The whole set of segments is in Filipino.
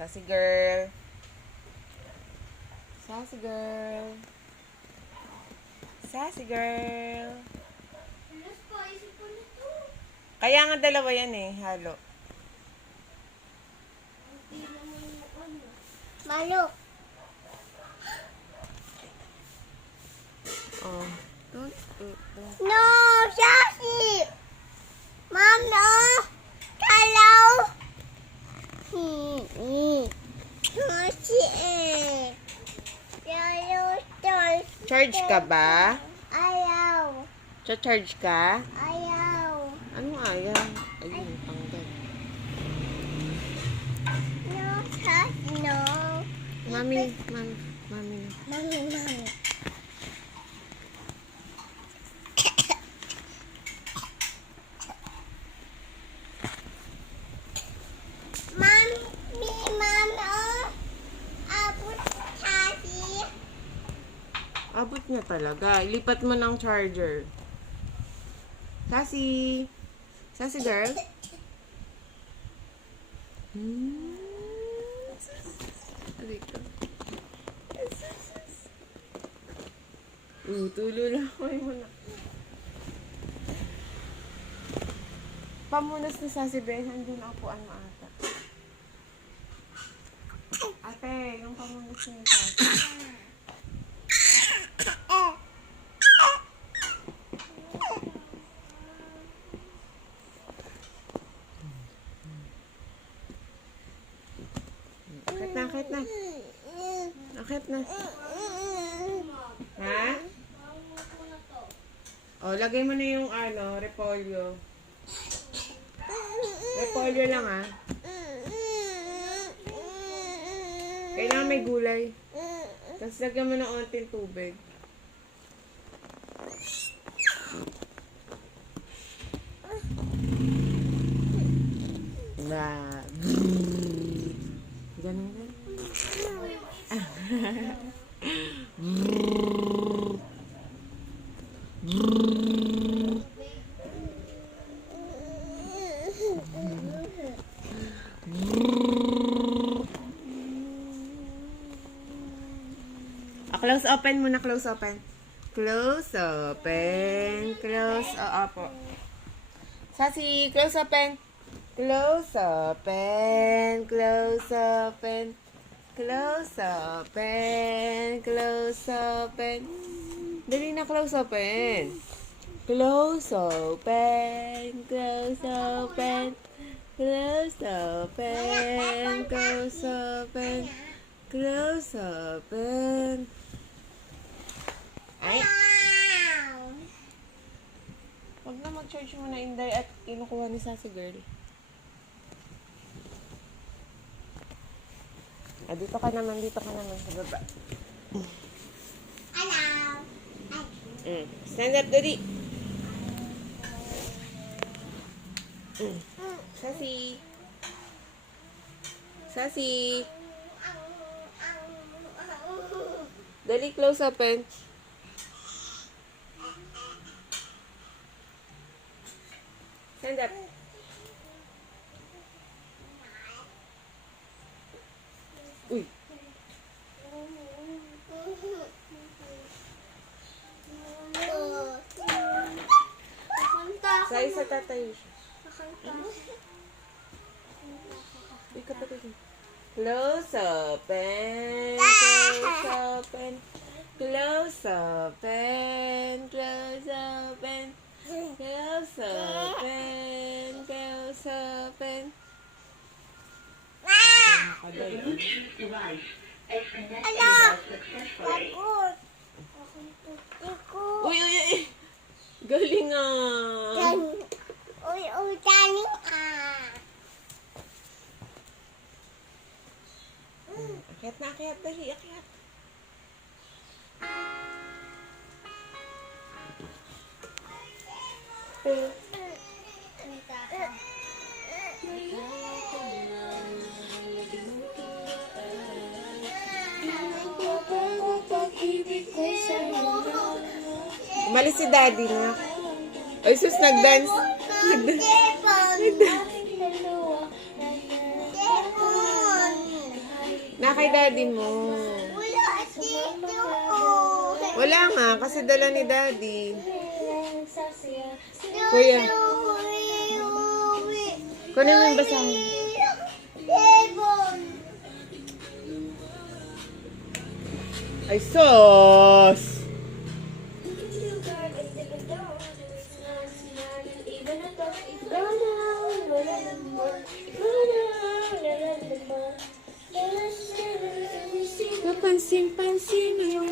Sassy girl. Sassy girl. Sassy girl. Kaya nga dalawa yan eh, halo. Maluk. Oh. No, Sassy. Mom, no. Hello. Sassy. Charge ka ba? Ayaw. Cha-charge ka? Ayaw. Anong ayaw? Ayun, tanggal. No, Sassy, no. Mami na. Mami. Abot Sassy. Abot niya talaga. Ilipat mo ng charger. Sassy. Sassy girl. Halika. Tulo lang ako mo na. Pamunas ni Sassy Ben, andun ako ano ata. Ate, yung pamunas ni Sassy. Akit na. Akit na. Ha? O, lagay mo na yung repolyo. Repolyo lang ha. Kailangan may gulay. Tapos lagyan mo ng onting tubig. Ganun. Close open muna, close open. Close open. Close, opo. Sassy, close open. Close open. Close open. Close open. Close open. Dali na, close open. Close open. Close open. Close open. Close open. Close open. Ay. Huwag na mag-charge mo na Inday at kinukuha ni Sassy girl. Dito ka naman sa baba. Hello. Stand up, Daddy. Sassy. Sassy. Dali, close open. Stand up. Uy. Sa isa tatayo siya. Uy, kapatid. Close open. Close open. Close open. Close open. Close open. Close open. Hello. Pagod. Uy, uy, uy. Galing ah. Uy, dali Akyat na, akyat. Dali, akyat. Umalis si daddy na. Ay, sus, nag-dance. Na kay daddy mo. Wala dito. Wala nga, kasi dala ni daddy. Kuya, kunin mo yung basahin. Ay, sos! Kapansin-pansin mo yung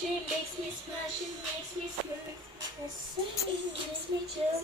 She makes me splash, it makes me smooth. I say it makes me chill.